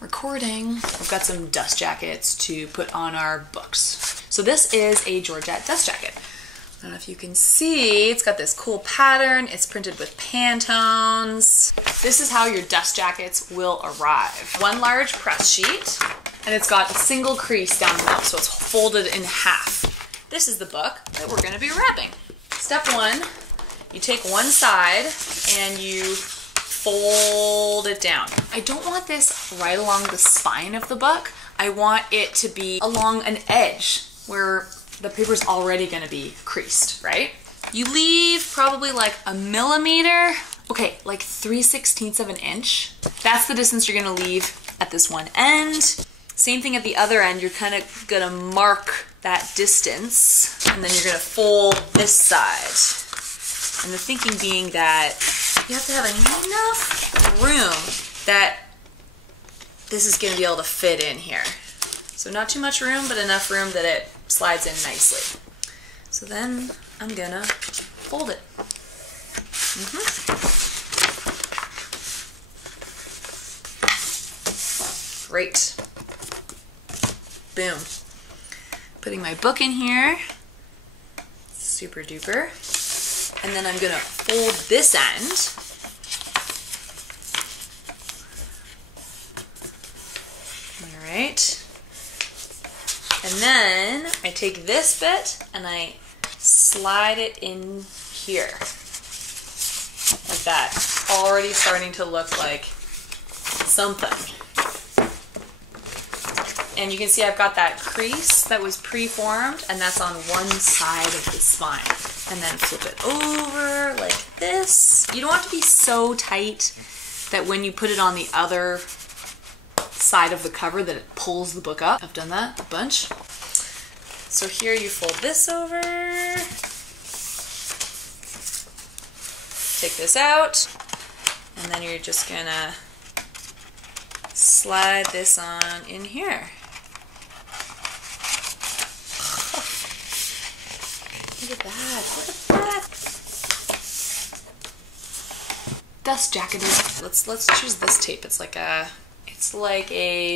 recording. We've got some dust jackets to put on our books. So this is a Georgette dust jacket. I don't know if you can see, it's got this cool pattern. It's printed with Pantones. This is how your dust jackets will arrive. One large press sheet, and it's got a single crease down the middle, so it's folded in half. This is the book that we're gonna be wrapping. Step one, you take one side and you fold it down. I don't want this right along the spine of the book. I want it to be along an edge where the paper's already gonna be creased, right? You leave probably like a millimeter, okay, like 3/16 of an inch. That's the distance you're gonna leave at this one end. Same thing at the other end, you're kind of gonna mark that distance, and then you're gonna fold this side. And the thinking being that you have to have enough room that this is gonna be able to fit in here. So not too much room, but enough room that it slides in nicely. So then I'm gonna fold it. Great. Boom. Putting my book in here. Super duper. And then I'm gonna fold this end. All right. And then I take this bit and I slide it in here. Like that. Already starting to look like something. And you can see I've got that crease that was pre-formed, and that's on one side of the spine. And then flip it over like this. You don't want to be so tight that when you put it on the other side of the cover that it pulls the book up. I've done that a bunch. So here you fold this over. Take this out. And then you're just gonna slide this on in here. Look at that, look at that. Dust jacket is, let's choose this tape. It's like a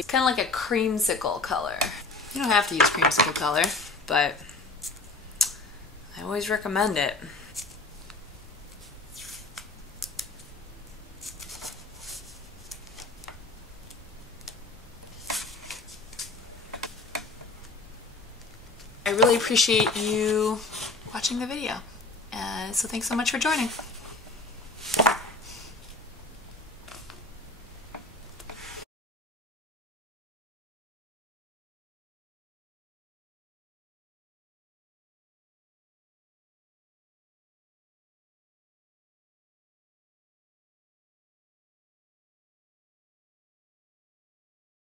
kind of like a creamsicle color. You don't have to use creamsicle color, but I always recommend it. I really appreciate you watching the video. So thanks so much for joining.